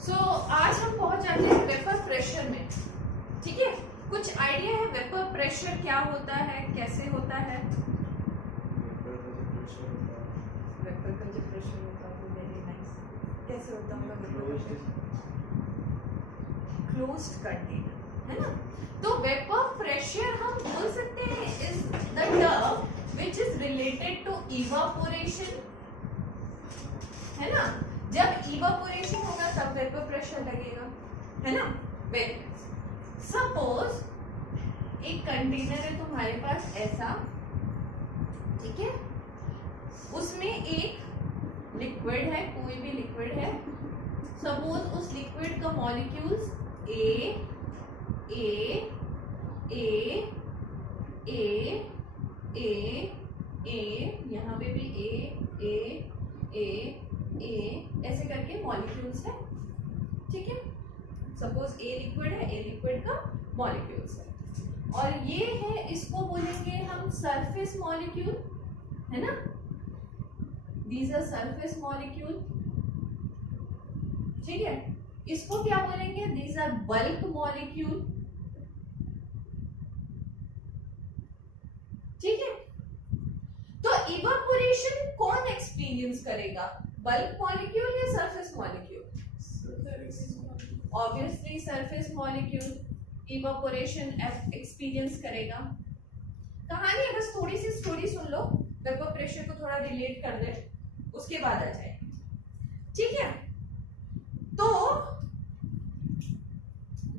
आज हम पहुंच जाते हैं वेपर प्रेशर में। ठीक है, कुछ आइडिया है वेपर प्रेशर क्या होता है, कैसे होता है? वेपर का जो प्रेशर होता है वो वेरी नाइस। कैसे होता होगा वेपर प्रेशर? क्लोज्ड कंटेनर, है ना? तो वेपर प्रेशर हम बोल सकते हैं is the term which is related to evaporation, है ना? जब इवापोरेशन होगा तब वेपर प्रेशर लगेगा, है ना? वेरी सपोज एक कंटेनर है तुम्हारे पास ऐसा, ठीक है, उसमें एक लिक्विड है, कोई भी लिक्विड है। सपोज उस लिक्विड का मॉलिक्यूल्स ए ए ए ए ए ए, यहाँ पे भी ए ए ए ए, ऐसे करके मॉलिक्यूल्स है। ठीक है, सपोज ए लिक्विड है, ए लिक्विड का मॉलिक्यूल्स है, और ये है, इसको बोलेंगे हम सरफेस मॉलिक्यूल, है ना? These are surface molecule. ठीक है, इसको क्या बोलेंगे? These are bulk molecule. ठीक है, तो इवापोरेशन कौन एक्सपीरियंस करेगा, बल्क मॉलिक्यूल या surface molecule? Obviously surface molecule evaporation experience करेगा। कहानी है, बस थोड़ी सी स्टोरी सुन लो, वेपर प्रेशर को थोड़ा रिलेट कर दे, उसके बाद आ जाए। ठीक है, तो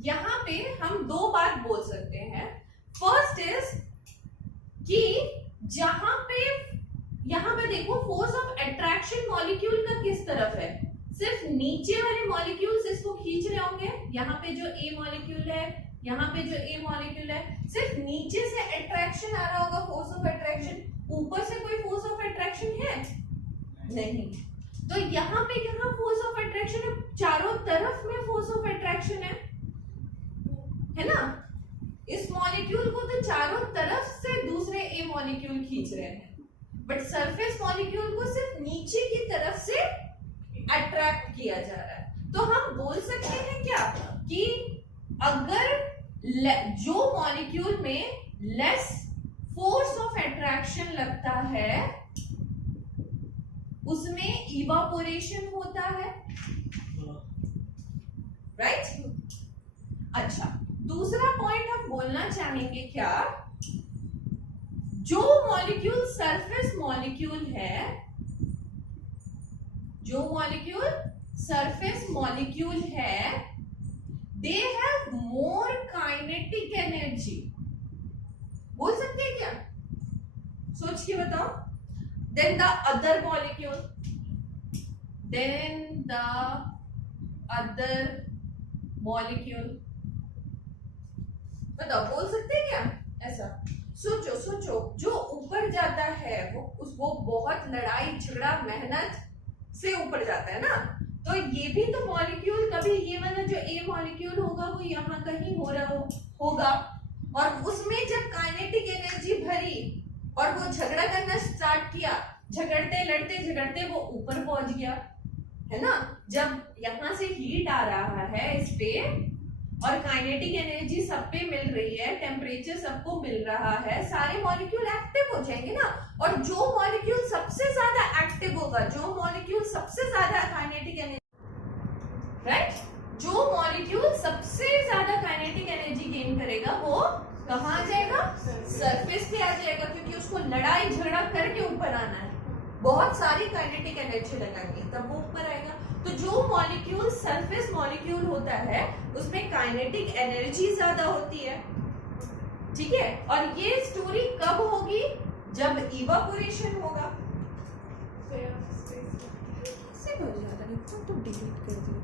यहां पे हम दो बात बोल सकते हैं। फर्स्ट इज कि यहां पे देखो फोर्स ऑफ अट्रैक्शन मॉलिक्यूल का किस तरफ है, सिर्फ नीचे वाले मॉलिक्यूल्स इसको खींच रहे होंगे। यहाँ पे जो ए मॉलिक्यूल है, यहाँ पे जो ए मॉलिक्यूल है, सिर्फ नीचे से अट्रैक्शन आ रहा होगा, फोर्स ऑफ अट्रैक्शन। ऊपर से कोई फोर्स ऑफ अट्रैक्शन है नहीं। तो यहाँ पे कहाँ फोर्स ऑफ अट्रैक्शन है? चारों तरफ में फोर्स ऑफ अट्रैक्शन है ना? इस मॉलिक्यूल को तो चारों तरफ से दूसरे ए मॉलिक्यूल खींच रहे हैं, बट सरफेस मॉलिक्यूल को सिर्फ नीचे की तरफ से अट्रैक्ट किया जा रहा है। तो हम बोल सकते हैं क्या कि अगर जो मॉलिक्यूल में लेस फोर्स ऑफ अट्रैक्शन लगता है उसमें इवापोरेशन होता है, राइट? अच्छा, दूसरा पॉइंट हम बोलना चाहेंगे क्या, जो मॉलिक्यूल सरफेस मॉलिक्यूल है, जो मॉलिक्यूल सरफेस मॉलिक्यूल है, they have more kinetic energy. बोल सकते हैं क्या? सोच के बताओ। Then the other molecule, then the other molecule, बताओ, बोल सकते हैं क्या ऐसा? सोचो सोचो, जो ऊपर जाता है वो बहुत लड़ाई झगड़ा मेहनत से ऊपर जाता है ना, तो ये भी तो मॉलिक्यूल कभी ये वाला जो ए मॉलिक्यूल होगा वो यहाँ कहीं हो रहा होगा, और उसमें जब काइनेटिक एनर्जी भरी और वो झगड़ा करना स्टार्ट किया, झगड़ते लड़ते वो ऊपर पहुंच गया, है ना? जब यहाँ से हीट आ रहा है इस पे और काइनेटिक एनर्जी सब पे मिल रही है, टेम्परेचर सबको मिल रहा है, सारे मॉलिक्यूल एक्टिव हो जाएंगे ना। और जो मॉलिक्यूल सबसे ज्यादा एक्टिव होगा, जो मॉलिक्यूल सबसे ज्यादा काइनेटिक एनर्जी, राइट, जो मॉलिक्यूल सबसे ज्यादा काइनेटिक एनर्जी गेन करेगा वो कहाँ आ जाएगा? सरफेस पे आ जाएगा, क्योंकि उसको लड़ाई झगड़ा करके ऊपर आना है, बहुत सारी काइनेटिक एनर्जी लगाएंगे तब वो ऊपर आएगा। तो जो मॉलिक्यूल सरफेस मॉलिक्यूल होता है उसमें काइनेटिक एनर्जी ज्यादा होती है। ठीक है, और ये स्टोरी कब होगी? जब इवापोरेशन होगा। तो डिलीट कर दिया।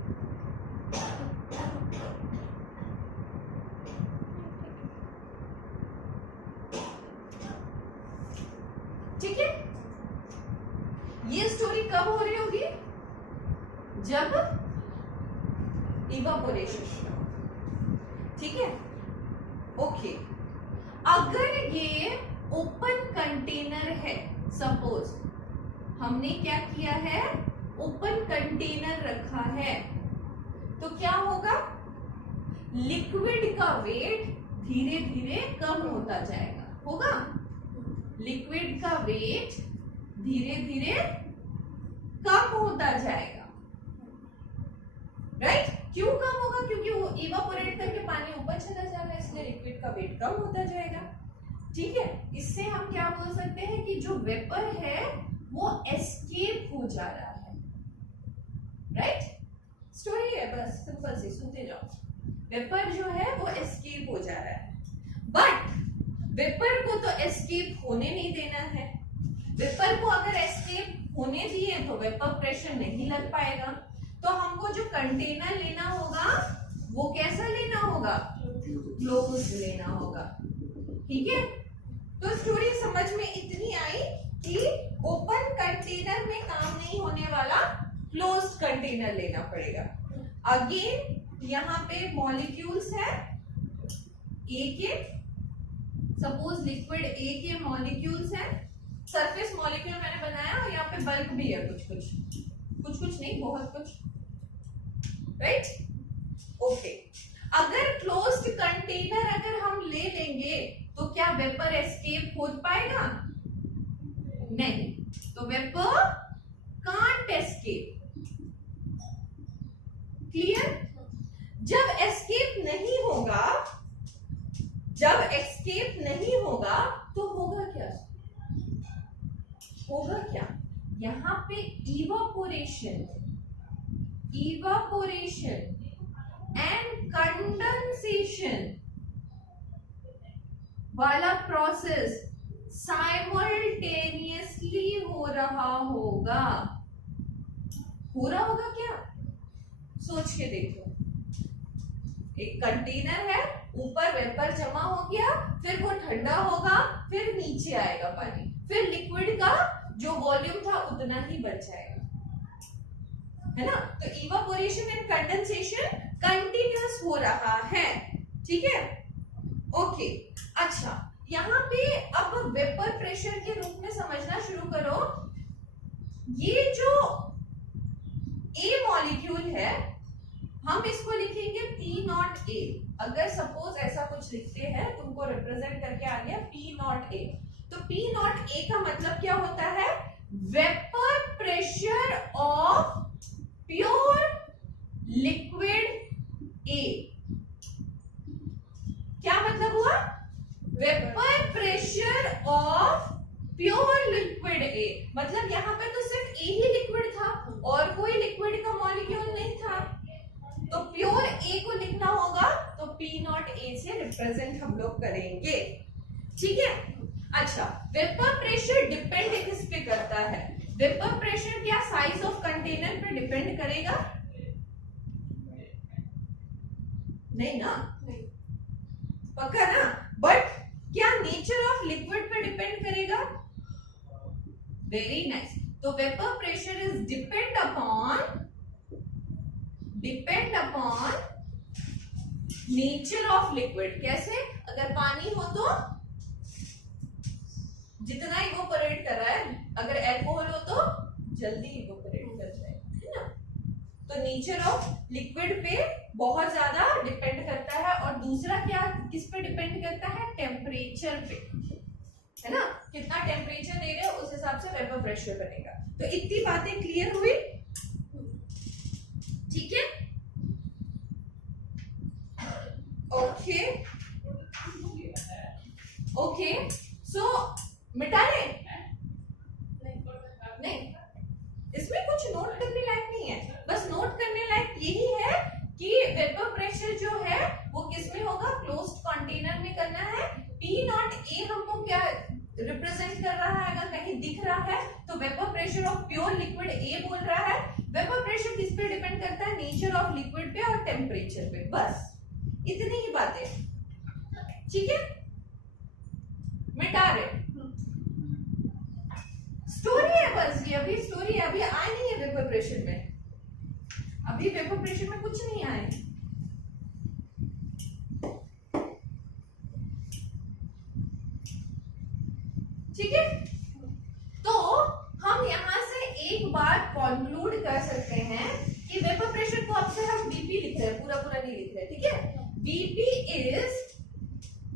ठीक है, ये स्टोरी कब हो रही होगी? जब इवापोरेशन। ठीक है, ओके। अगर ये ओपन कंटेनर है, सपोज हमने क्या किया है, ओपन कंटेनर रखा है, तो क्या होगा, लिक्विड का वेट धीरे धीरे कम होता जाएगा, होगा? लिक्विड का वेट धीरे धीरे कम होता जाएगा, राइट? क्यों कम होगा? क्योंकि वो इवापोरेट करके पानी ऊपर चला जा रहा है, इसलिए लिक्विड का वेट कम होता जाएगा। ठीक है, इससे हम क्या बोल सकते हैं कि जो वेपर है वो एस्केप हो जा रहा है, राइट? स्टोरी है, बस सिंपल सी, सुनते जाओ। वेपर जो है वो एस्केप हो जा रहा है, बट वेपर को तो एस्केप होने नहीं देना है। वेपर को अगर एस्केप होने दिए तो वेपर प्रेशर नहीं लग पाएगा। तो हमको जो कंटेनर लेना होगा वो कैसा लेना होगा, क्लोज लेना होगा। ठीक है, तो स्टोरी समझ में इतनी आई कि ओपन कंटेनर में काम नहीं होने वाला, क्लोज्ड कंटेनर लेना पड़ेगा। अगेन यहाँ पे मॉलिक्यूल्स है ए के, सपोज लिक्विड ए के मॉलिक्यूल्स हैं, सरफेस मॉलिक्यूल मैंने बनाया और यहाँ पे बल्क भी है, कुछ कुछ नहीं, बहुत कुछ, राइट? ओके, अगर क्लोज्ड कंटेनर अगर हम ले लेंगे तो क्या वेपर एस्केप हो पाएगा? नहीं, तो वेपर कांट एस्केप। क्लियर? जब एस्केप नहीं होगा, तो होगा क्या? यहाँ पे इवापोरेशन एंड कंडेंसेशन वाला प्रोसेस साइमल्टेनियसली हो रहा होगा। क्या? सोच के देखो, एक कंटेनर है, ऊपर वेपर जमा हो गया, फिर वो ठंडा होगा, फिर नीचे आएगा पानी, फिर लिक्विड का जो वॉल्यूम था उतना ही बच जाएगा, है ना? तो इवापोरेशन एंड कंडेंसेशन कंटिन्यूअस हो रहा है। ठीक है, ओके। अच्छा, यहाँ पे अब वेपर प्रेशर के रूप में समझना शुरू करो। ये जो ए मॉलिक्यूल है, हम इसको लिखेंगे P0A। अगर सपोज ऐसा कुछ लिखते हैं, तुमको रिप्रेजेंट करके आ गया P0A, तो P0A का मतलब क्या होता है? Vapour pressure of pure liquid A. क्या मतलब हुआ? Vapour pressure of pure liquid A, मतलब यहाँ पे तो सिर्फ ए ही लिक्विड था और कोई लिक्विड का मॉलिक्यूल नहीं था, तो प्योर ए को लिखना होगा, तो P0A से रिप्रेजेंट हम लोग करेंगे। ठीक है, अच्छा, वेपर प्रेशर डिपेंड किस पे करता है? वेपर प्रेशर क्या साइज ऑफ कंटेनर पे डिपेंड करेगा? नहीं ना, पक्का ना? बट क्या नेचर ऑफ लिक्विड पे डिपेंड करेगा? Very nice. तो vapour pressure is depend upon nature of liquid. कैसे? अगर पानी हो तो जितना इवोपरेट कर रहा है, अगर अल्कोहल हो तो जल्दी इवोपरेट कर जाएगा, है ना? तो नेचर ऑफ लिक्विड पे बहुत ज्यादा डिपेंड करता है। और दूसरा क्या किस पे डिपेंड करता है? टेम्परेचर पे, है ना? कितना टेम्परेचर दे रहे हो उस हिसाब से वेपर प्रेशर बनेगा। तो इतनी बातें क्लियर हुई? ठीक है, ओके ओके। सो मिटा ले? नहीं, इसमें कुछ नोट करने लायक नहीं है। बस नोट करने लायक यही है कि वेपर प्रेशर जो है वो किस में होगा? क्लोज्ड कंटेनर में करना है। P0A हमको क्या रिप्रेजेंट कर रहा है? अगर कहीं दिख रहा है तो vapour pressure of pure liquid A बोल रहा है। वेपर प्रेशर किस पे डिपेंड करता है? नेचर ऑफ लिक्विड पे और टेम्परेचर पे। बस इतनी ही बातें, ठीक है? मिटा रहे, स्टोरी है बस ये, अभी स्टोरी है, अभी आए नहीं है वेपर प्रेशर में, अभी वेपर प्रेशर में कुछ नहीं आए। ठीक है, तो हम यहां से एक बात कंक्लूड कर सकते हैं कि वेपर प्रेशर को अब से हम बीपी लिख Vp is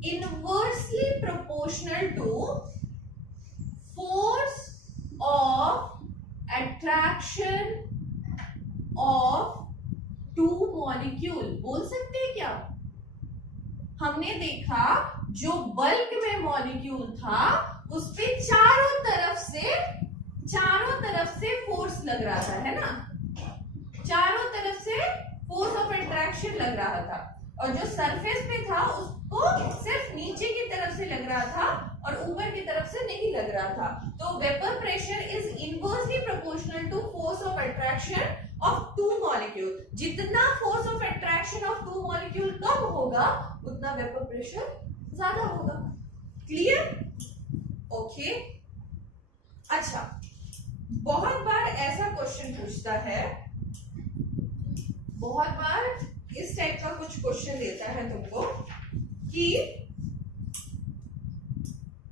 inversely proportional to force of attraction of two molecule. बोल सकते हैं क्या? हमने देखा जो बल्क में मॉलिक्यूल था उस पे चारों तरफ से फोर्स लग रहा था, है ना? चारों तरफ से फोर्स ऑफ अट्रैक्शन लग रहा था, और जो सरफेस पे था उसको सिर्फ नीचे की तरफ से लग रहा था और ऊपर की तरफ से नहीं लग रहा था। तो vapour pressure is inversely proportional to force of attraction of two molecule. जितना force of attraction of two molecule कम होगा उतना वेपर प्रेशर ज्यादा होगा। क्लियर? ओके। अच्छा, बहुत बार ऐसा क्वेश्चन पूछता है, बहुत बार इस टाइप का कुछ क्वेश्चन देता है तुमको कि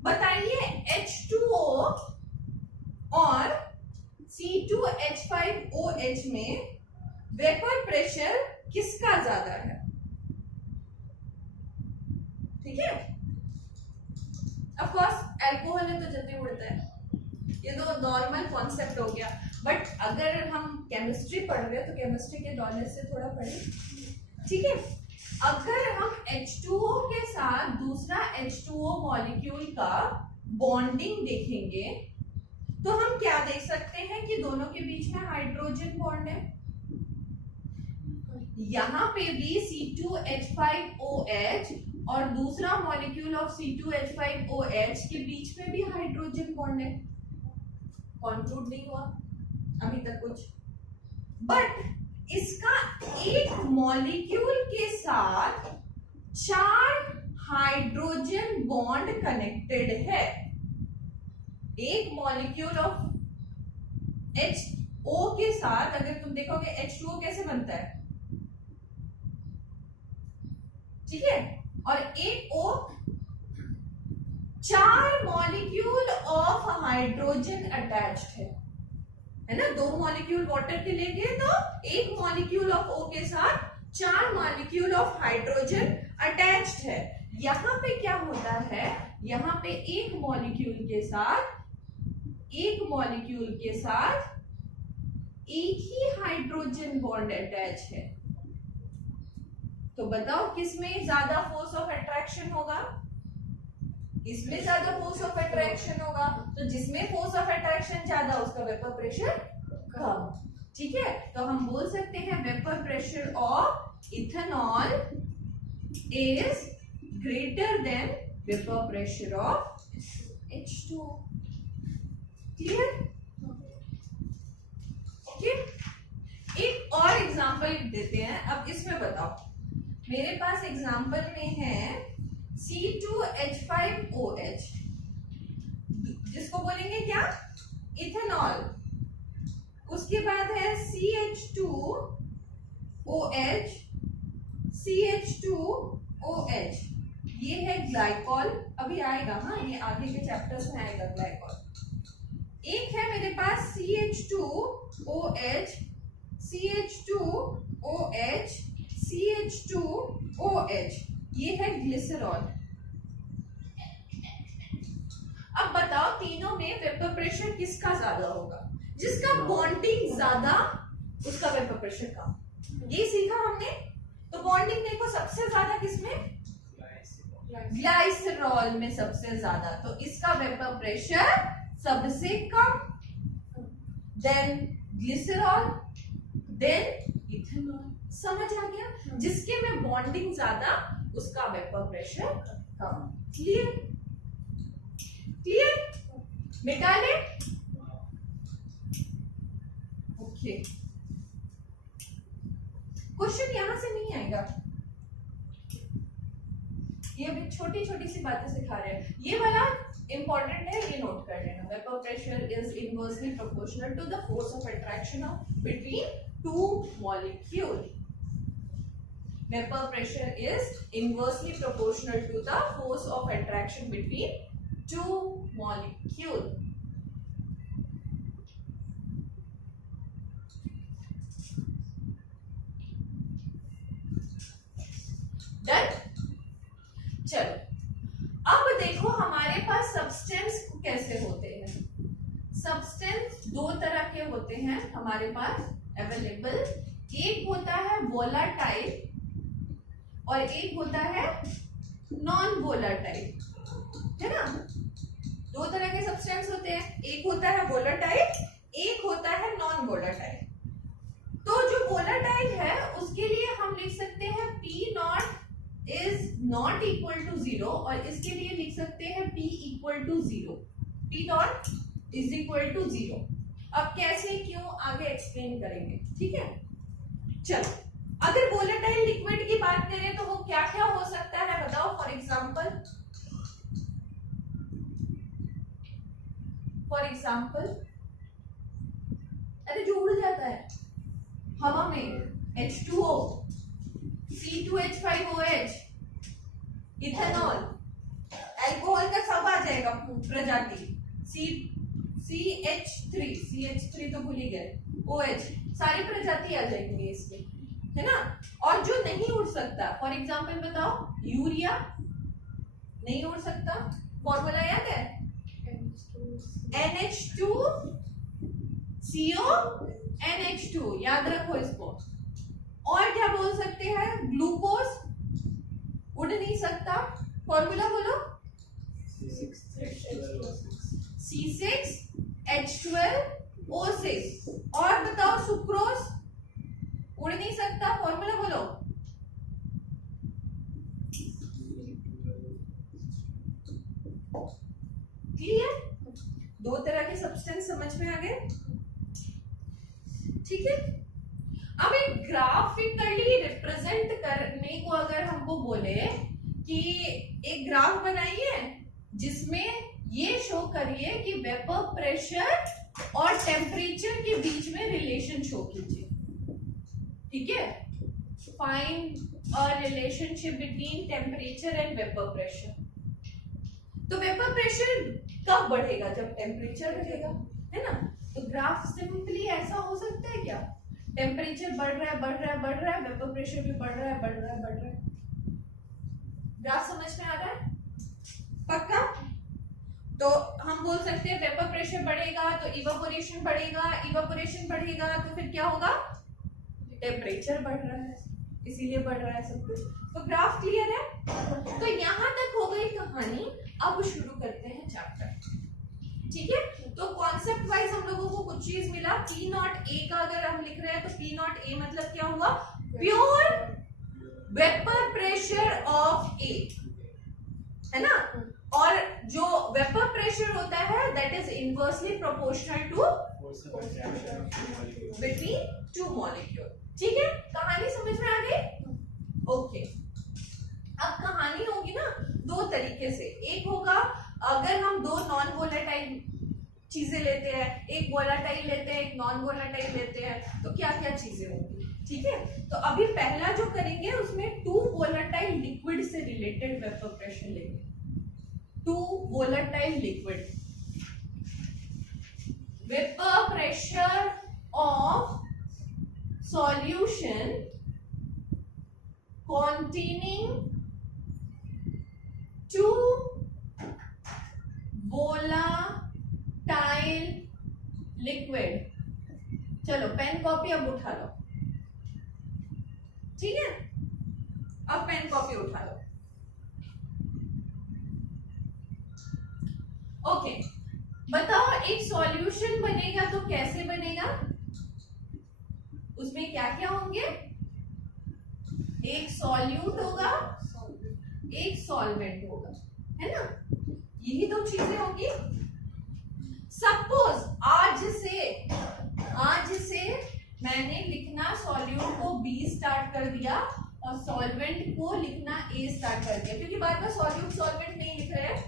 बताइए H2O और C2H5OH में वेपर प्रेशर किसका ज्यादा है? ठीक है, ऑफ कोर्स अल्कोहल है तो जल्दी उड़ता है, ये तो नॉर्मल कॉन्सेप्ट हो गया। बट अगर हम केमिस्ट्री पढ़ रहे हैं तो केमिस्ट्री के नॉलेज से थोड़ा पढ़े, ठीक है? अगर हम H2O के साथ दूसरा H2O मॉलिक्यूल का बॉन्डिंग देखेंगे तो हम क्या देख सकते हैं कि दोनों के बीच में हाइड्रोजन बॉन्ड है। यहां पे भी C2H5OH और दूसरा मॉलिक्यूल ऑफ C2H5OH के बीच में भी हाइड्रोजन बॉन्ड है। कॉन्क्लूड नहीं हुआ अभी तक कुछ, बट इसका एक मॉलिक्यूल के साथ 4 हाइड्रोजन बॉन्ड कनेक्टेड है। एक मॉलिक्यूल ऑफ HO के साथ अगर तुम देखोगे H2O कैसे बनता है, ठीक है? और एक O 4 molecule of hydrogen attached है ना? 2 मॉलिक्यूल वाटर के लेंगे तो एक मॉलिक्यूल ऑफ O के साथ 4 मॉलिक्यूल ऑफ हाइड्रोजन अटैच्ड है। यहां पे क्या होता है, यहां पे एक मॉलिक्यूल के साथ एक ही हाइड्रोजन बॉन्ड अटैच है। तो बताओ किसमें ज्यादा फोर्स ऑफ अट्रैक्शन होगा? इसमें ज्यादा फोर्स ऑफ अट्रैक्शन होगा, तो जिसमें फोर्स ऑफ अट्रैक्शन ज्यादा उसका वेपर प्रेशर कम। ठीक है, तो हम बोल सकते हैं vapour pressure of ethanol is greater than vapour pressure of H2O। Clear? Okay, एक और एग्जांपल देते हैं। अब इसमें बताओ, मेरे पास एग्जांपल में है C2H5OH, जिसको बोलेंगे क्या? इथेनॉल। उसके बाद है CH2OH, ये है ग्लाइकॉल। अभी आएगा, हाँ, ये आगे के चैप्टर्स में आएगा ग्लाइकॉल। एक है मेरे पास CH2OH, ये है ग्लिसरॉल। अब बताओ तीनों में वेपर प्रेशर किसका ज्यादा होगा? जिसका बॉन्डिंग ज्यादा उसका वेपर प्रेशर कम। ये सीखा हमने। तो बॉन्डिंग देखो सबसे ज्यादा किसमें? ग्लाइसरॉल में सबसे ज्यादा, तो इसका वेपर प्रेशर सबसे कम, देन ग्लिसरॉल, देन इथेनॉल। समझ आ गया? जिसके में बॉन्डिंग ज्यादा उसका वेपर प्रेशर कम। क्लियर? क्लियर? मिटा ले। ओके, क्वेश्चन यहां से नहीं आएगा, ये अभी छोटी छोटी सी बातें सिखा रहे हैं। ये वाला इंपॉर्टेंट है, ये नोट कर लेना। Vapour pressure is inversely proportional to the force of attraction of between two molecule. Vapor pressure is inversely proportional to the force of attraction between two molecules. Done? होते हैं हमारे पास अवेलेबल, एक होता है वोलाटाइल और एक होता है नॉन वोलाटाइल, है ना। दो तरह के सब्सटेंस होते हैं, एक होता है वोलाटाइल, एक होता है नॉन वोलाटाइल। तो जो वोलाटाइल है उसके लिए हम लिख सकते हैं P naught is not equal to 0 और इसके लिए लिख सकते हैं P equal to 0, P naught is equal to 0। अब कैसे क्यों आगे एक्सप्लेन करेंगे, ठीक है। चलो, अगर वोलेटाइल लिक्विड की बात करें तो वो क्या क्या हो सकता है बताओ। फॉर एग्जाम्पल अरे जो उड़ जाता है हवा में, H2O, C2H5OH, इथेनॉल, अल्कोहल का सब आ जाएगा प्रजाति, CH3 तो भूल ही गए, OH, सारी प्रजाति आ जाएंगी इसमें, है ना। और जो नहीं उड़ सकता, फॉर एग्जाम्पल बताओ, यूरिया नहीं उड़ सकता, फॉर्मूला याद है, NH2CO NH2, याद रखो इसको। और क्या बोल सकते हैं, ग्लूकोज उड़ नहीं सकता, फॉर्मूला बोलो, C6H12O6। और बताओ, सुक्रोज उड़ नहीं सकता, फॉर्मूला बोलो, क्लियर। दो तरह के सब्सटेंस समझ में आ गए, ठीक है। अब एक ग्राफिकली रिप्रेजेंट करने को अगर हमको बोले कि एक ग्राफ बनाइए जिसमें ये शो करिए कि वेपर प्रेशर और टेम्परेचर के बीच में रिलेशन शो कीजिए, ठीक है। Find a relationship between temperature and vapour pressure. तो वेपर प्रेशर कब बढ़ेगा, जब टेम्परेचर बढ़ेगा, है ना। तो ग्राफ सिंपली ऐसा हो सकता है क्या, टेम्परेचर बढ़ रहा है बढ़ रहा है बढ़ रहा है, वेपर प्रेशर भी बढ़ रहा है बढ़ रहा है बढ़ रहा है। ग्राफ समझ में आ रहा है पक्का। तो हम बोल सकते हैं वेपर प्रेशर बढ़ेगा तो इवापोरेशन बढ़ेगा, इवापोरेशन बढ़ेगा तो फिर क्या होगा, टेम्परेचर बढ़ रहा है, इसीलिए बढ़ रहा है सब कुछ। तो ग्राफ क्लियर है। तो यहां तक हो गई कहानी। अब शुरू करते हैं चैप्टर, ठीक है। तो कॉन्सेप्ट वाइज हम लोगों को कुछ चीज मिला। P नॉट ए का अगर हम लिख रहे हैं तो P नॉट ए मतलब क्या हुआ, pure vapour pressure of A, है ना। और जो वेपर प्रेशर होता है that is inversely proportional to between two molecule, ठीक है। कहानी समझ में आ गई, ओके। अब कहानी होगी ना दो तरीके से, एक होगा अगर हम दो नॉन वोलेटाइल चीजें लेते हैं, एक वोलेटाइल लेते हैं एक नॉन वोलेटाइल लेते हैं, तो क्या क्या चीजें होंगी, ठीक है। तो अभी पहला जो करेंगे उसमें टू वोलेटाइल लिक्विड से रिलेटेड वेपर प्रेशर लेंगे। Two volatile liquid, vapour pressure of solution containing two volatile liquid। चलो पेन कॉपी अब उठा लो, ठीक है। अब पेन कॉपी उठा लो, ओके। बताओ एक सॉल्यूशन बनेगा तो कैसे बनेगा, उसमें क्या क्या होंगे, एक सॉल्यूट होगा एक सॉल्वेंट होगा, है ना। यही दो चीजें होंगी। सपोज आज से मैंने लिखना सॉल्यूट को B स्टार्ट कर दिया और सॉल्वेंट को लिखना A स्टार्ट कर दिया, क्योंकि बार बार सॉल्यूट सॉल्वेंट नहीं लिख रहे हैं,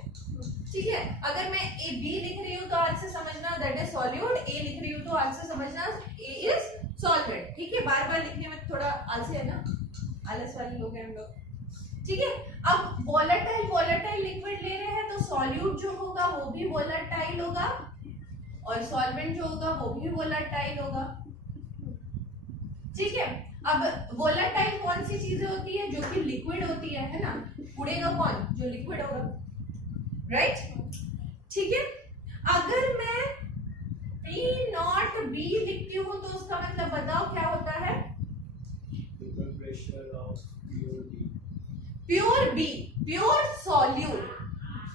ठीक है। अगर मैं B लिख रही हूँ तो आज से समझना दैट इज सॉल्यूट, A लिख रही हूँ तो आज से समझना A इज सॉल्वेंट, ठीक है। बार बार लिखने में थोड़ा आलसी है ना, आलस वाले लोग हैं हम लोग, ठीक है। अब वोलेटाइल लिक्विड ले रहे हैं तो सॉल्यूट जो होगा वो भी वोलेटाइल होगा और सॉल्वेंट जो होगा वो भी वोलेटाइल होगा, ठीक है। अब वोलेटाइल कौन सी चीजें होती है, जो कि लिक्विड होती है ना। उड़ेगा कौन, जो लिक्विड होगा, राइट, ठीक है। अगर मैं P नॉट B लिखती हूँ तो उसका मतलब बताओ क्या होता है? Vapour pressure of pure B, pure B, pure solute,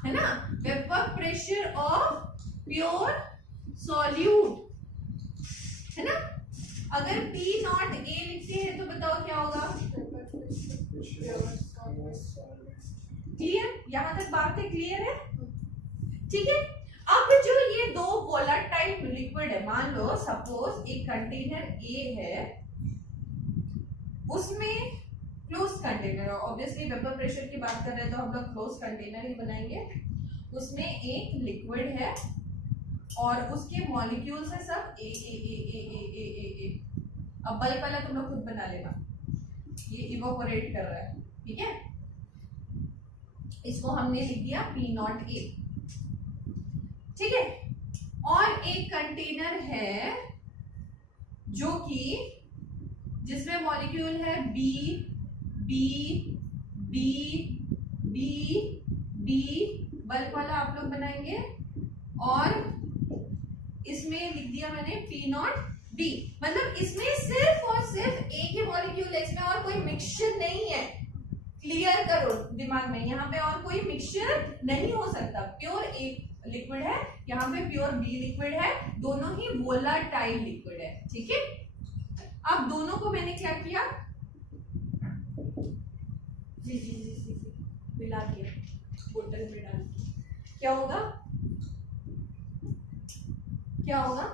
है ना? Vapour pressure of pure solute, है ना? अगर P नॉट A लिखते हैं तो बताओ क्या होगा? क्लियर? यहां तक बातें क्लियर है? ठीक है। अब जो ये दो वोलेटाइल लिक्विड है, मान लो सपोज एक कंटेनर A है, उसमें close container, obviously vapour pressure की बात कर रहे हैं तो हम लोग क्लोज कंटेनर ही बनाएंगे। उसमें एक लिक्विड है और उसके मॉलिक्यूल्स है सब ए ए ए ए ए ए ए ए। अब बल्ब वाला तुम लोग खुद बना लेना, ये इवोपोरेट कर रहा है, ठीक है? इसको हमने लिख दिया P नॉट A, ठीक है? और एक कंटेनर है जो कि जिसमें मॉलिक्यूल है B B B B B, bulb वाला आप लोग बनाएंगे, और इसमें लिख दिया मैंने P नॉट B। मतलब इसमें सिर्फ और सिर्फ एक ही मॉलिक्यूल है, इसमें और कोई मिक्सचर नहीं है। क्लियर करो दिमाग में, यहाँ पे और कोई मिक्सचर नहीं हो सकता। प्योर एक लिक्विड है, यहाँ पे प्योर बी लिक्विड है, दोनों ही वोलाटाइल लिक्विड है, ठीक है? अब दोनों को मैंने क्या किया, जी जी जी जी जी मिला दिया, बोतल में डाल दिया। क्या होगा? क्या होगा?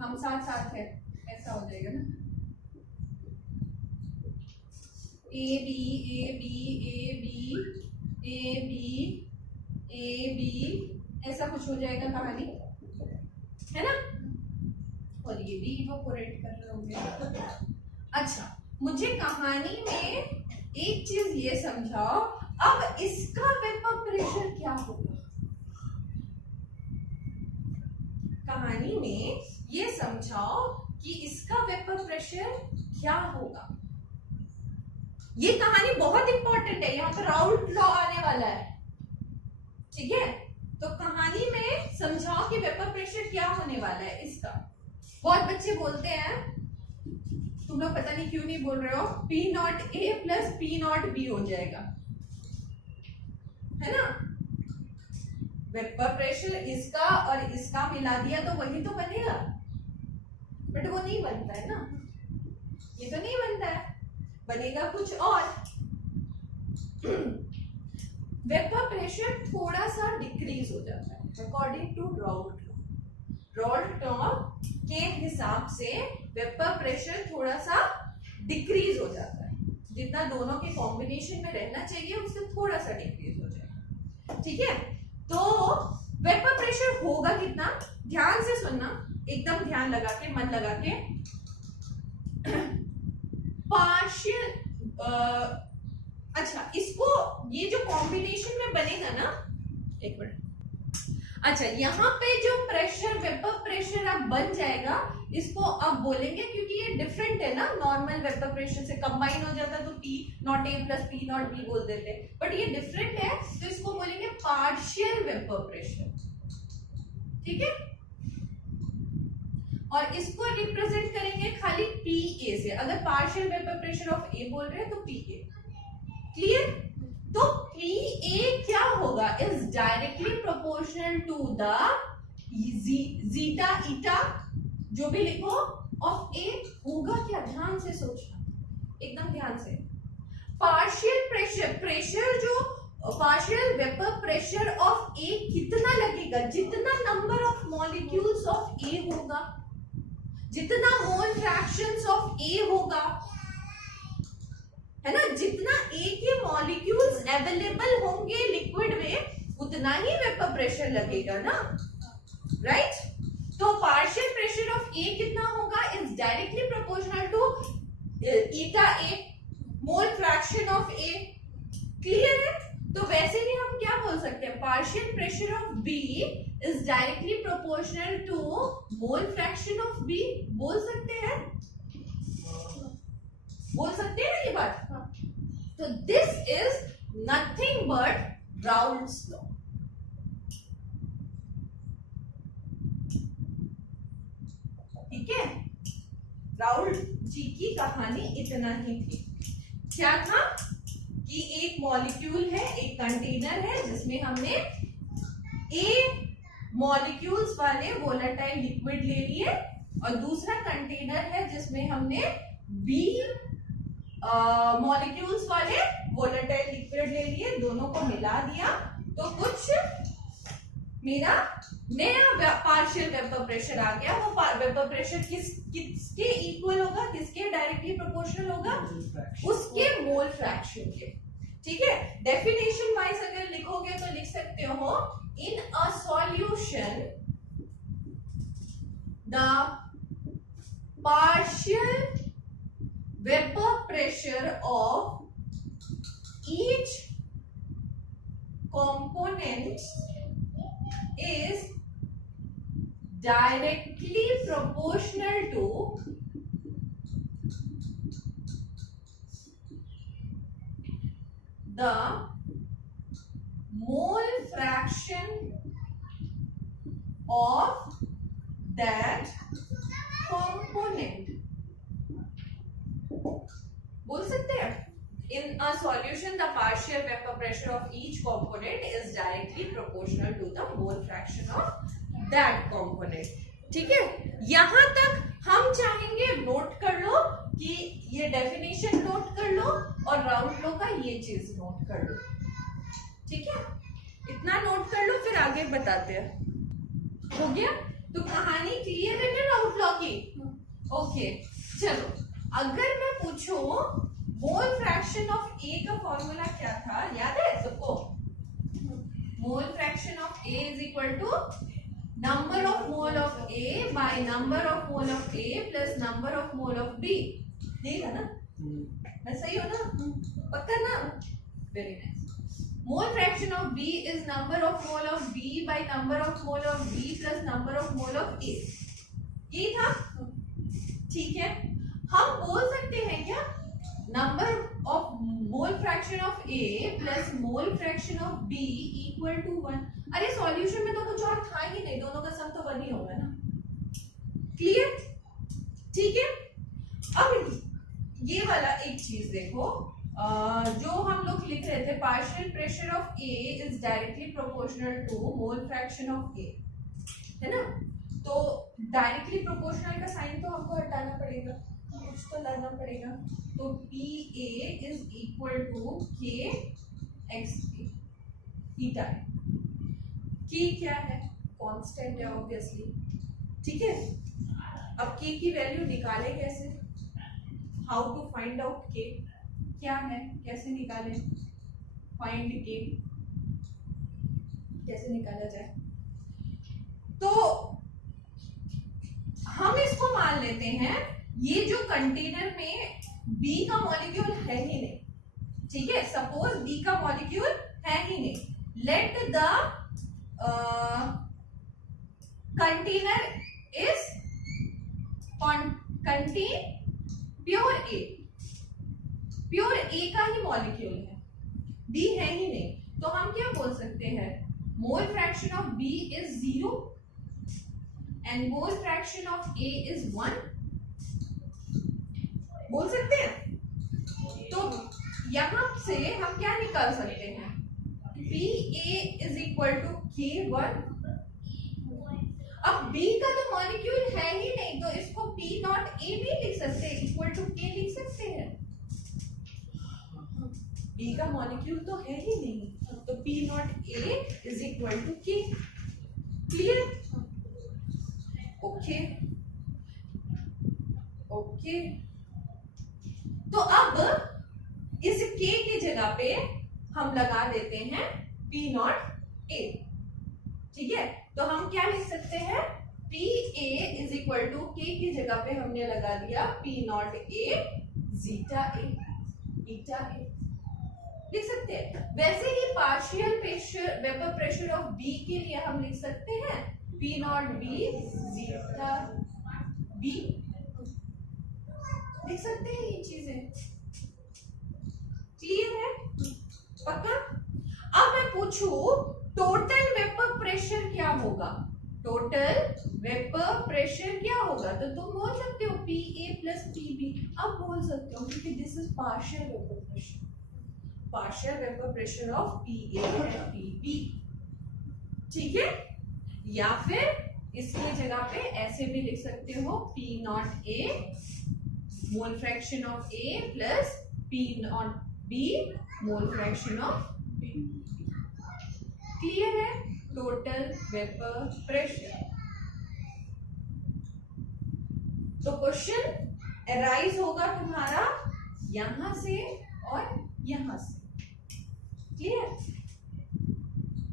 हम साथ साथ है, ऐसा हो जाएगा ना, A B A B A B A B A B, ऐसा कुछ हो जाएगा कहानी, है ना? और ये भी इवोपोरेट कर रहे होंगे। अच्छा, मुझे कहानी में एक चीज ये समझाओ, अब इसका वेपर प्रेशर क्या होगा? कहानी में ये समझाओ कि इसका वेपर प्रेशर क्या होगा। ये कहानी बहुत इंपॉर्टेंट है, यहाँ पे राउल्ट लॉ आने वाला है, ठीक है? तो कहानी में समझाओ कि वेपर प्रेशर क्या होने वाला है इसका। बहुत बच्चे बोलते हैं, तुम लोग पता नहीं क्यों नहीं बोल रहे हो, P nought A plus P nought B हो जाएगा, है ना? वेपर प्रेशर इसका और इसका मिला दिया तो वही तो बनेगा, बट वो नहीं बनता है ना, ये तो नहीं बनता है, बनेगा कुछ और। वेपर प्रेशर थोड़ा सा डिक्रीज हो जाता है according to Raoult law. Raoult law के हिसाब से वेपर प्रेशर थोड़ा सा डिक्रीज हो जाता है, जितना दोनों के कॉम्बिनेशन में रहना चाहिए उससे थोड़ा सा डिक्रीज हो जाएगा, ठीक है? तो वेपर प्रेशर होगा कितना, ध्यान से सुनना, एकदम ध्यान लगा के, मन लगा के। पार्शियल, अच्छा इसको, ये जो कॉम्बिनेशन में बनेगा ना, एक मिनट, अच्छा यहाँ पे जो प्रेशर, वेपर प्रेशर अब बन जाएगा, इसको अब बोलेंगे, क्योंकि ये डिफरेंट है ना नॉर्मल वेपर प्रेशर से, कंबाइन हो जाता तो P nought A plus P nought B बोल देते, बट ये डिफरेंट है तो इसको बोलेंगे पार्शियल वेपर प्रेशर, ठीक है? और इसको रिप्रेजेंट करेंगे खाली PA से, अगर partial vapour pressure of A बोल रहे हैं तो PA। क्लियर? तो PA क्या होगा, is directly proportional to the zeta eta, जो भी लिखो, ऑफ A। होगा क्या, ध्यान से सोचना, एकदम ध्यान से। पार्शियल प्रेशर, प्रेशर जो partial vapour pressure of A कितना लगेगा, जितना number of molecules of A होगा, जितना मोल फ्रैक्शंस ऑफ A होगा, है ना, जितना A के मॉलिक्यूल्स अवेलेबल होंगे लिक्विड में, उतना ही वेपर प्रेशर लगेगा ना, राइट? तो पार्शियल प्रेशर ऑफ A कितना होगा, is directly proportional to eta A, mole fraction of A। Clear है? तो वैसे भी हम क्या बोल सकते हैं, partial pressure of B is directly proportional to mole fraction of B, बोल सकते हैं, बोल सकते हैं ना ये बात? तो this is nothing but Raoult's law. ठीक है, राहुल जी की कहानी इतना ही थी। क्या था कि एक मॉलिक्यूल है, एक कंटेनर है जिसमें हमने ए मॉलिक्यूल्स वाले वोलेटाइल लिक्विड ले लिए और दूसरा कंटेनर है जिसमें हमने बी मॉलिक्यूल्स वाले वोलेटाइल लिक्विड ले लिए, दोनों को मिला दिया तो कुछ मेरा नया पार्शियल वेपर प्रेशर आ गया। वो वेपर प्रेशर किसके इक्वल होगा, किसके डायरेक्टली प्रोपोर्शनल होगा, उसके मोल फ्रैक्शन के। ठीक है, डेफिनेशन वाइज अगर लिखोगे तो लिख सकते हो in a solution the partial vapour pressure of each component is directly proportional to the mole fraction of that component। बोल सकते हैं in a solution the partial vapor pressure of each component is directly proportional to the mole fraction of that component। ठीक है, यहां तक हम चाहेंगे note कर लो कि ये डेफिनेशन नोट कर लो और राउंड लो का ये चीज नोट कर लो। ठीक है, इतना नोट कर लो फिर आगे बताते हैं। हो गया? तो कहानी क्लियर है ना राउंड लॉ की? ओके, चलो अगर मैं पूछूं मोल फ्रैक्शन ऑफ ए का फॉर्मूला क्या था, याद है सबको? Mole fraction of A is equal to number of mole of A by number of mole of A plus number of mole of B. नहीं था ना? मैं सही हो ना? पक्का ना? Very nice. Mole fraction of B is number of mole of B by number of mole of B plus number of mole of A. ये था? ठीक है, हम बोल सकते हैं क्या number of mole fraction of A plus mole fraction of B equal to 1। अरे सॉल्यूशन में तो कुछ और था ही नहीं, दोनों का सम तो 1 ही होगा ना। क्लियर? ठीक है, अब ये वाला एक चीज देखो, जो हम लोग लिख रहे थे partial pressure of A is directly proportional to mole fraction of A, है ना? तो डायरेक्टली प्रोपोर्शनल का साइन तो हमको हटाना पड़ेगा, कुछ तो लाना पड़ेगा। तो P A is equal to K X theta. K क्या है? कांस्टेंट है ऑब्वियसली। ठीक है, अब के की वैल्यू निकाले कैसे? हाउ टू फाइंड आउट के क्या है, कैसे निकाले? फाइंड के कैसे निकाला जाए? तो हम इसको मान लेते हैं ये जो कंटेनर में बी का मॉलिक्यूल है ही नहीं। ठीक है, सपोज बी का मॉलिक्यूल है ही नहीं। Let the container is contain pure A. Pure A का ही मॉलिक्यूल है, बी है ही नहीं। तो हम क्या बोल सकते हैं? Mole fraction of B is 0 and mole fraction of A is 1 बोल सकते हैं। तो यहां से हम क्या निकाल सकते हैं? P A is equal to K1। अब B का तो मॉलिक्यूल है ही नहीं, तो इसको P नॉट ए भी लिख सकते हैं, इक्वल टू K लिख सकते हैं। B का मॉलिक्यूल तो है ही नहीं, तो P naught A is equal to K। Clear? Okay okay, तो अब इस K की जगह पे हम लगा देते हैं P नॉट ए। ठीक है, तो हम क्या लिख सकते हैं? P A is equal to K की जगह पे हमने लगा दिया P nought A zeta A beta A लिख सकते हैं। वैसे ही partial pressure vapour pressure of B के लिए हम लिख सकते हैं P nought B zeta B। लिख सकते हैं ये चीजें। क्लियर है? पक्का? अब मैं पूछूं टोटल वेपर प्रेशर क्या होगा? टोटल वेपर प्रेशर क्या होगा, तो तुम बोल सकते हो PA प्लस PB, अब बोल सकते हो क्योंकि this is partial vapour pressure, partial vapour pressure of PA and PB, ठीक है। या फिर इसकी जगह पे ऐसे भी लिख सकते हो P nought A mole fraction of A plus P nought B mole fraction of B। Clear है, टोटल वेपर प्रेशर। तो क्वेश्चन अराइज होगा तुम्हारा यहां से और यहां से, क्लियर,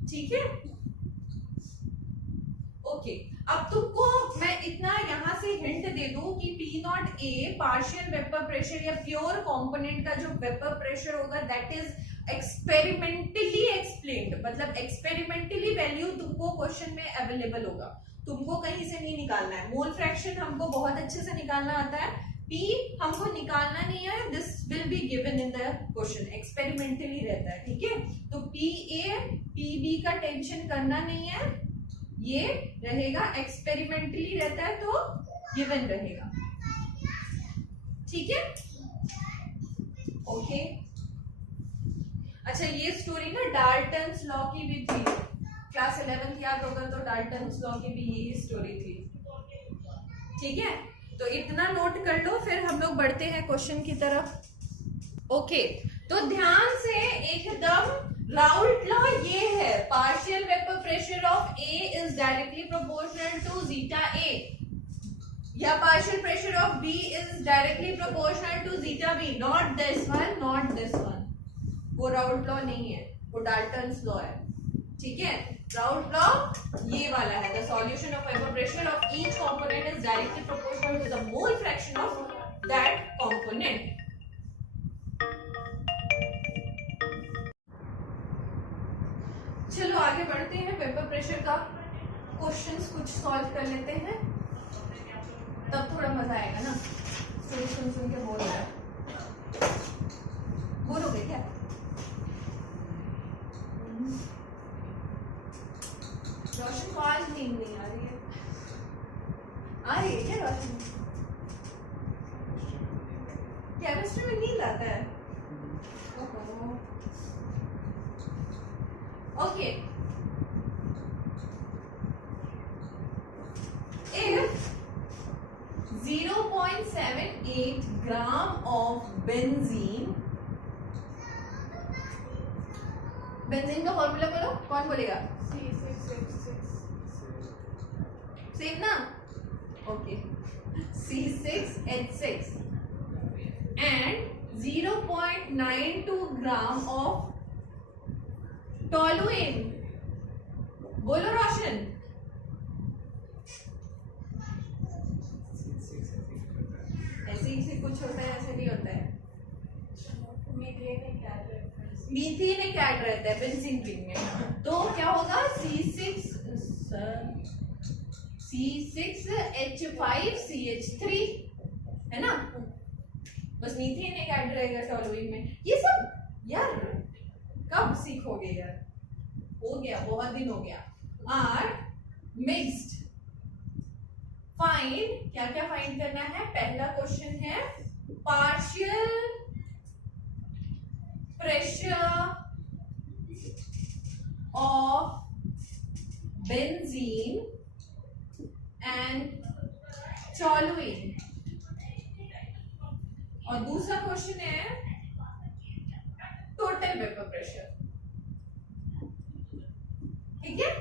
ठीक है। ओके, अब तुमको मैं इतना यहां से हिंट दे दूं कि P nought A partial vapour pressure या प्योर कंपोनेंट का जो वेपर प्रेशर होगा दैट इज एक्सपेरिमेंटली एक्सप्लेन्ड, मतलब एक्सपेरिमेंटली वैल्यू तुमको क्वेश्चन में अवेलेबल होगा, तुमको कहीं से नहीं निकालना है। मोल फ्रैक्शन हमको बहुत अच्छे से निकालना आता है, P हमको निकालना नहीं है, this will be given in the question, experimentally रहता है, ठीक है। तो PA PB का टेंशन करना नहीं है, ये रहेगा एक्सपेरिमेंटली रहता है तो गिवन रहेगा, ठीक है। ओके, अच्छा ये स्टोरी ना डाल्टन्स लॉ की भी थी, क्लास 11 याद होगा तो डाल्टन्स लॉ की भी यही स्टोरी थी, ठीक है। तो इतना नोट कर लो, फिर हम लोग बढ़ते हैं क्वेश्चन की तरफ। ओके, तो ध्यान से एकदम राउल्ट लॉ ये है, partial vapour pressure of A is directly proportional to zeta A, या partial pressure of B is directly proportional to zeta B, not this one, not this one, वो राउल्ट लॉ नहीं है, वो Dalton's law है, ठीक है। Raoult law ये वाला है, the solution of vapour pressure of each component is directly proportional to the mole fraction of that component. चलो आगे बढ़ते हैं, वेपर प्रेशर का क्वेश्चंस कुछ सॉल्व कर लेते हैं, तब थोड़ा मजा आएगा ना, स्टोरी सुन सुन के बोर हो रहा है, बोर हो गए क्या? रोशन को आज नींद नहीं आ रही है, आ रही है क्या रोशन? केमिस्ट्री में नींद आता है? Okay, if 0.78 gram of benzene, benzene का फॉर्मूला बोलो, कौन बोलेगा? सेम ना, okay, C6H6 and 0.92 gram of toluene, बोलो रोशन। ऐसे ही कुछ होता है, ऐसे नहीं होता है, मीथेन एक ऐड रहता है बेंजीन रिंग में, तो क्या होगा C6H5CH3 है ना, बस मीथेन एक ऐड रहेगा टोलुइन में। ये सब यार कब सीखोगे यार, हो गया बहुत दिन हो गया। आर मिक्स्ड, फाइंड, क्या क्या फाइंड करना है, पहला क्वेश्चन है partial pressure of benzene and toluene, और दूसरा क्वेश्चन है टोटल वेपर प्रेशर, ठीक है,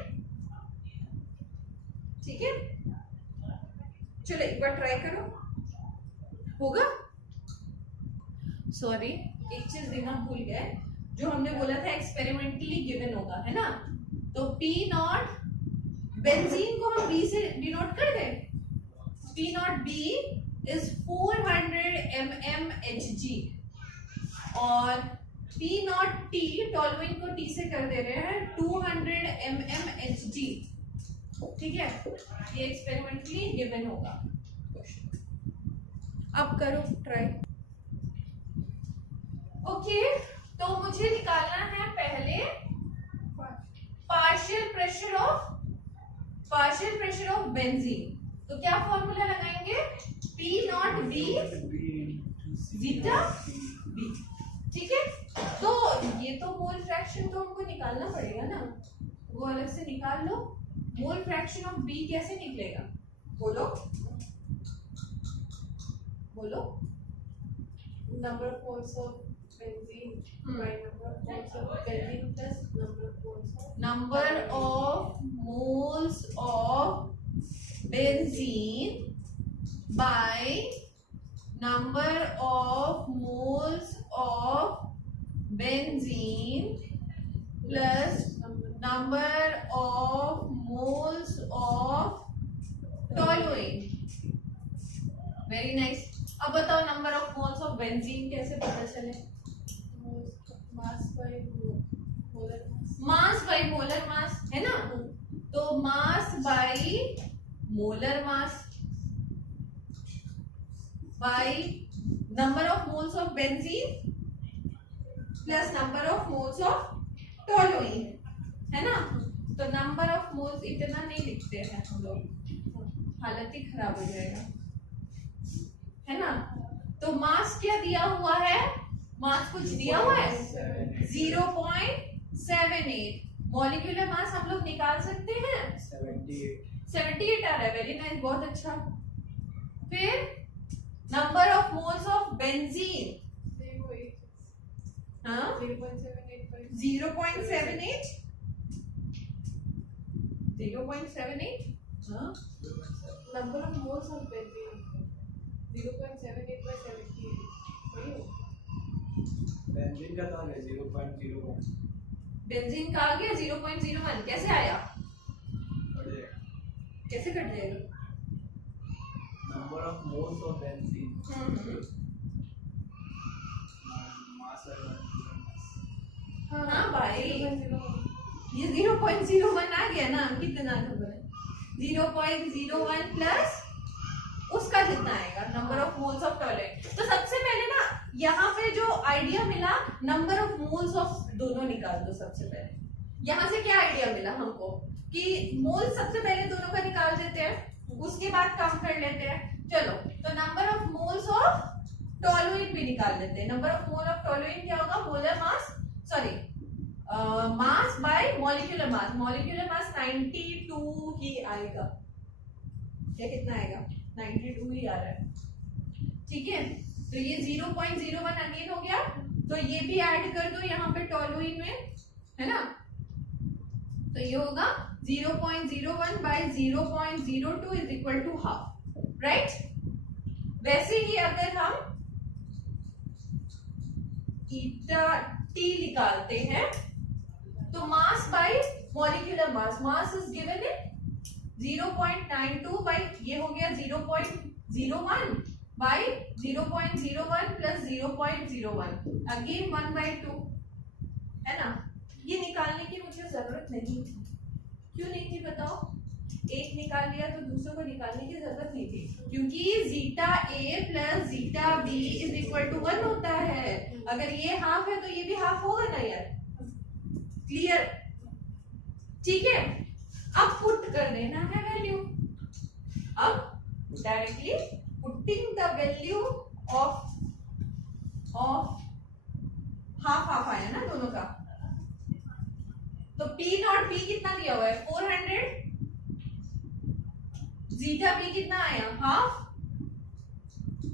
ठीक है। चलो एक बार ट्राई करो, होगा? सॉरी एक चीज देना भूल गए, जो हमने बोला था एक्सपेरिमेंटली गिवन होगा, है ना, तो P नॉट बेंजीन को हम B से डिनोट कर दें, P nought B is 400 mmHg, और P नॉट T टोलुइन को T से कर दे रहे हैं 200 mmHg, ठीक है, ये एक्सपेरिमेंटली गिवन होगा। अब करो ट्राई। ओके, तो मुझे निकालना है पहले partial pressure of partial pressure of benzene, तो क्या फॉर्मूला लगाएंगे, P nought B zeta B, ठीक है। तो ये तो मोल फ्रैक्शन तो हमको निकालना पड़ेगा ना, वो अलग से निकाल लो। मोल फ्रैक्शन ऑफ B कैसे निकलेगा, बोलो बोलो। number of moles of benzene by number of moles of benzene plus number of moles of number of moles of benzene bye number of moles of benzene plus number of moles of toluene. Very nice. अब बताओ number of moles of benzene कैसे पता चले, mass by molar mass। Mass by molar mass है ना, तो mass by molar mass by number of moles of benzene plus number of moles of toluene, है ना। तो नंबर ऑफ मोल्स इतना नहीं लिखते हैं हम लोग, हालत ही खराब हो जाएगा, है ना। तो मास क्या दिया हुआ है, मास कुछ दिया हुआ है 0.78। मॉलिक्यूलर मास हम लोग निकाल सकते हैं 78 आ रहा है, वेरी नाइस, बहुत अच्छा। फिर number of moles of benzene, हाँ 0.78 हाँ number of moles of benzene 0.78 by 78। Benzene का था 0.01 बेंजीन का आ गया 0.01, कैसे आया, कैसे कट जाएगा, number of moles of benzene mass हाँ भाई ये 0.01 आ गया ना, कितना नंबर है 0.01 प्लस उसका जितना आएगा number of moles of tolerant. तो सबसे पहले ना यहाँ पे जो आइडिया मिला, नंबर ऑफ मोल्स ऑफ दोनों निकाल दो। सबसे पहले यहाँ से क्या आइडिया मिला हमको कि मोल सबसे पहले दोनों का निकाल देते हैं, उसके बाद काम कर लेते हैं। चलो तो number of moles of toluene भी निकाल लेते हैं। Number of mole of toluene क्या होगा, molar mass sorry mass by molecular mass. Molecular mass 92 ही आएगा, क्या कितना आएगा 92 ही आ रहा है, ठीक है। तो ये 0.01 अगेन हो गया, तो ये भी ऐड कर दो यहाँ पे टॉलुइन में, है ना। तो ये होगा 0.01 by 0.02 is equal to half, right. वैसे ही अगर हम ईटा टी निकालते हैं तो mass by molecular mass, mass is given in 0.92 by ये हो गया 0.01 बाय 0.01 प्लस 0.01 अगेन 1/2, है ना। ये निकालने की मुझे जरूरत नहीं थी, क्यों नहीं थी बताओ, एक निकाल लिया तो दूसरों को निकालने की जरूरत नहीं थी, क्योंकि zeta A plus zeta B is equal to 1 होता है। अगर ये हाफ है तो ये भी हाफ होगा ना यार, क्लियर, ठीक है। अब पुट कर देना है वैल्यू, अब directly putting the value of half half आया ना दोनों का। तो P नॉट P कितना दिया हुआ है 400, जीटा B कितना आया हाफ,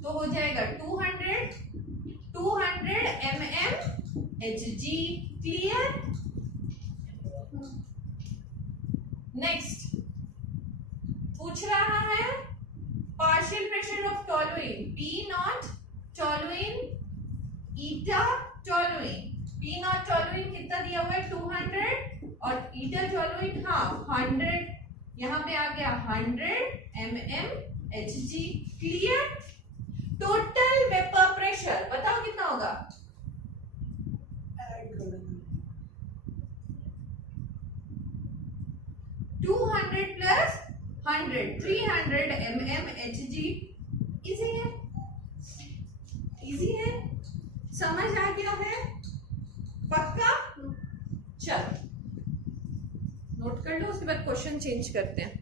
तो हो जाएगा 200 mm Hg, क्लियर। नेक्स्ट पूछ रहा है partial pressure of toluene, P not toluene eta toluene. P not toluene कितना दिया हुआ है 200 और ईटा टॉलुइन हाफ 100, यहाँ पे आ गया 100 mm Hg, clear. Total vapour pressure बताओ कितना होगा, 200 प्लस 100 300 mm Hg। इजी है, इजी है, समझ आ गया है पक्का। चलो नोट कर लो, उसके बाद क्वेश्चन चेंज करते हैं।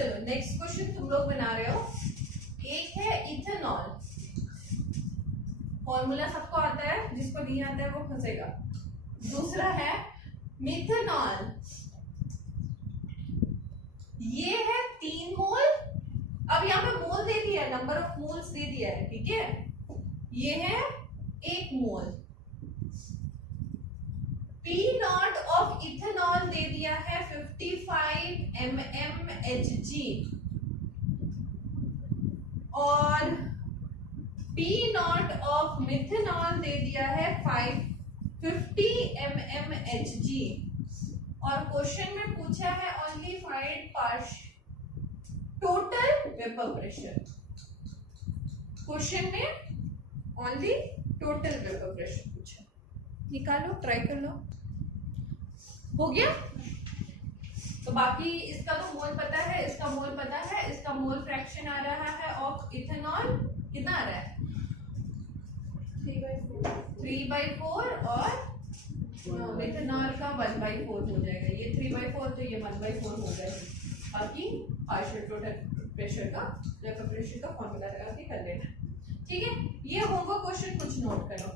चलो नेक्स्ट क्वेश्चन तुम लोग बना रहे हो। एक है इथेनॉल, फॉर्मूला सबको आता है, जिसको नहीं आता है वो फंसेगा। दूसरा है मिथेनॉल, ये है 3 मोल। अब यहाँ पे मोल दे दिया है, नंबर ऑफ मोल्स दे दिया है, ठीक है। ये है 1 मोल। P नॉट ऑफ इथेनॉल दे दिया है 55 mmHg और P नॉट ऑफ मिथेनॉल दे दिया है 50 mmHg। और क्वेश्चन में पूछा है only find total vapour pressure. Question में ओनली टोटल वेपर प्रेशर पूछा, निकालो, ट्राई कर लो। हो गया? तो बाकी इसका तो मोल पता है, इसका मोल पता है, इसका मोल फ्रैक्शन आ रहा है ऑफ इथेनॉल कितना आ रहा है 3/4 और मिथेनॉल का 1/4 हो जाएगा। ये 3/4 तो ये 1/4 हो जाएगा। बाकी पार्शियल टोटल प्रेशर का वेपर प्रेशर का फॉर्मूला लगा के कर लेना, ठीक है। ये होगा क्वेश्चन, कुछ नोट करो।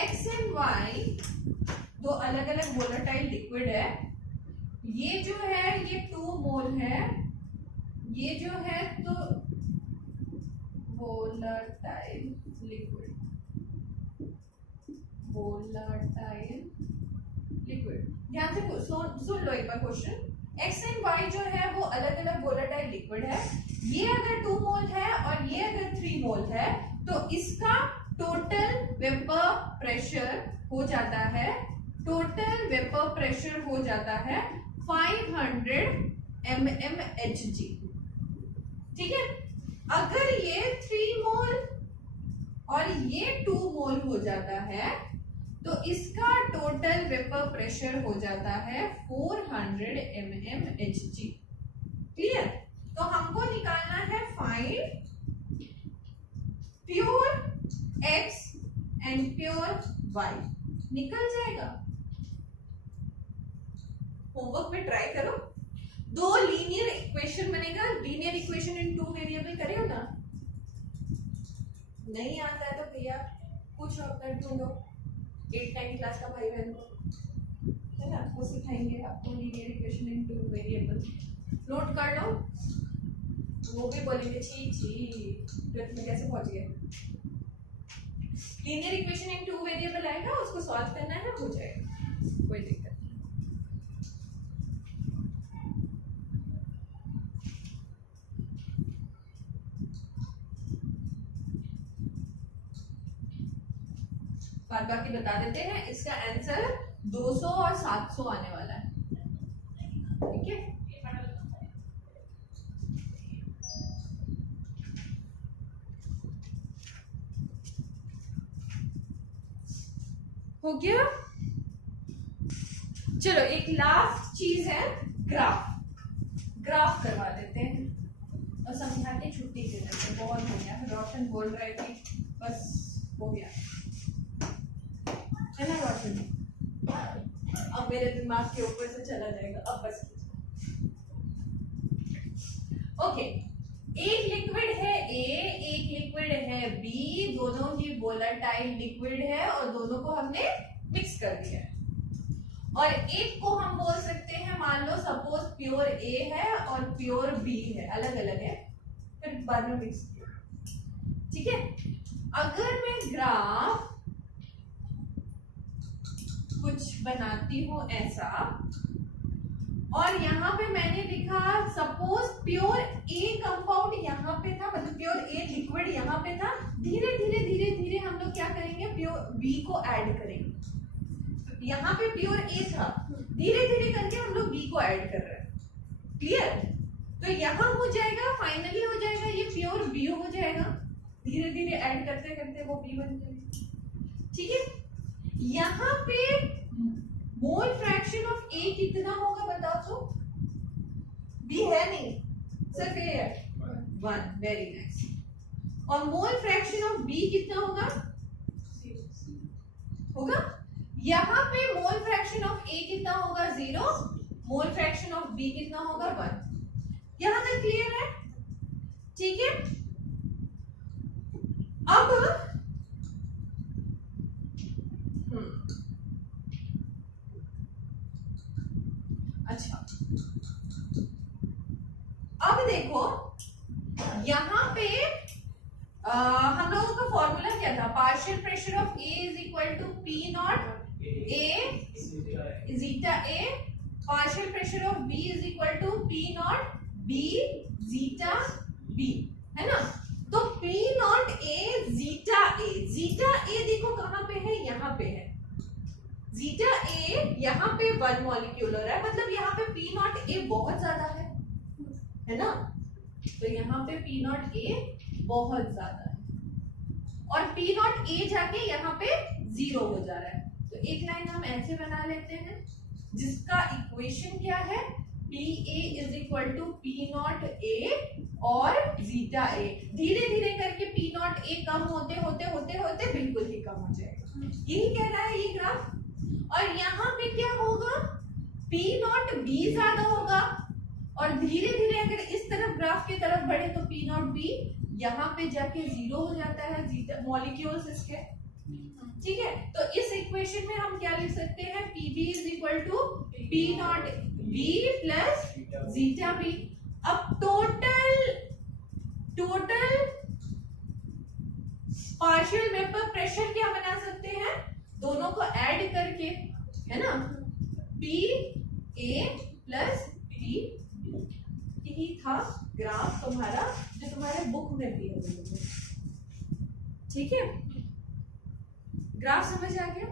एक्स एंड वाई दो अलग अलग वोलेटाइल लिक्विड है। ये जो है ये 2 मोल है, ये जो है तो वोलेटाइल लिक्विड, वोलेटाइल लिक्विड। ध्यान से सुन लो एक बार क्वेश्चन। एक्स एंड वाई जो है वो अलग अलग वोलेटाइल लिक्विड है। ये अगर 2 मोल है और ये अगर 3 मोल है तो इसका टोटल वेपर प्रेशर हो जाता है, टोटल वेपर प्रेशर हो जाता है 500 mmHg, ठीक है। अगर ये 3 मोल और ये 2 मोल हो जाता है तो इसका टोटल वेपर प्रेशर हो जाता है 400 mmHg, क्लियर। तो हमको निकालना है find pure x and pure y। निकल जाएगा, होमवर्क में ट्राई करो। 2 लीनियर इक्वेशन बनेगा, लीनियर इक्वेशन इन 2 वेरिएबल करे हो ना। नहीं आता है तो भैया पूछो, अपना ढूंढो 8-9 क्लास का भाई बहन को, है ना, वो सिखाएंगे आपको linear equation in 2 variable. Note कर लो, वो भी बोलेंगे छी छी 12th में कैसे पहुंच गए। लीनियर इक्वेशन इन 2 वेरिएबल आएगा, उसको सॉल्व करना है, हो जाएगा, कोई दिक्कत नहीं। बाकी बता देते हैं, इसका आंसर 200 और 700 आने वाला है, ठीक है। हो गया। चलो एक लास्ट चीज है, ग्राफ करवा देते हैं और समझा के छुट्टी दे देते हैं। बहुत हो गया, रोशन बोल रहे थे, बस हो गया, है ना रोशन। अब मेरे दिमाग के ऊपर से चला जाएगा, अब बस। ओके, एक लिक्विड है A, एक लिक्विड है B, दोनों ही वोलेटाइल लिक्विड है और दोनों को हमने मिक्स कर दिया है। और एक को हम बोल सकते हैं, मान लो सपोज प्योर A है और प्योर B है, अलग अलग है, फिर बाद में मिक्स किया, ठीक है। अगर मैं ग्राफ कुछ बनाती हूं ऐसा, और यहाँ पे मैंने लिखा सपोज प्योर A कंपाउंड यहाँ पे था, मतलब प्योर A लिक्विड यहाँ पे था। धीरे धीरे धीरे धीरे हम लोग क्या करेंगे, प्योर B को ऐड करेंगे। यहाँ पे प्योर A था, धीरे धीरे करके हम लोग B को ऐड कर रहे हैं, क्लियर। तो यहाँ हो जाएगा, फाइनली हो जाएगा ये प्योर B हो जाएगा। धीरे धीरे ऐड करते करते वो B बन जाएगा, ठीक है। यहाँ पे मोल फ्रैक्शन ऑफ A कितना होगा बताओ तो। B है नहीं, सिर्फ A है, 1, वेरी नाइस। और मोल फ्रैक्शन ऑफ B कितना होगा, होगा। यहाँ पे मोल फ्रैक्शन ऑफ A कितना होगा, 0। मोल फ्रैक्शन ऑफ B कितना होगा, 1। यहां तक क्लियर है? ठीक है, अब अच्छा, अब देखो यहां पे हम लोगों का फॉर्मूला क्या था? Partial pressure of A is equal to P naught A zeta A, partial pressure of B is equal to P naught B zeta B, है ना? तो P naught A zeta A देखो कहां पे है? यहां पे है। जीटा ए यहाँ पे 1 मॉलिक्यूलर है, मतलब यहाँ पे पी नॉट ए बहुत ज्यादा है ना? तो यहाँ पे पी नॉट ए बहुत ज्यादा है और पी नॉट ए जाके यहाँ पे 0 हो जा रहा है। तो एक लाइन हम ऐसे बना लेते हैं जिसका इक्वेशन क्या है? P A is equal to P naught A और जीटा ए। धीरे धीरे करके पी नॉट ए कम होते होते होते होते बिल्कुल ही कम हो जाएगा। यही कह रहा है ये ग्राफ। और यहाँ पे क्या होगा? पी नॉट बी ज्यादा होगा और धीरे धीरे अगर इस तरफ ग्राफ की तरफ बढ़े तो पी नॉट बी यहाँ पे जाके 0 हो जाता है मॉलिक्यूल्स इसके। ठीक है, तो इस इक्वेशन में हम क्या लिख सकते हैं? P B is equal to P naught B plus zeta B. अब टोटल पार्शियल वेपर प्रेशर क्या बना सकते हैं? दोनों को ऐड करके, है ना? P A plus P B. यही था ग्राफ तुम्हारा जो तुम्हारे बुक में भी है। ठीक है, ग्राफ समझ आ गया?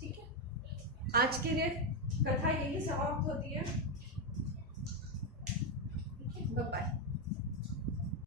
ठीक है, आज के लिए कथा यही समाप्त होती है। Bye bye.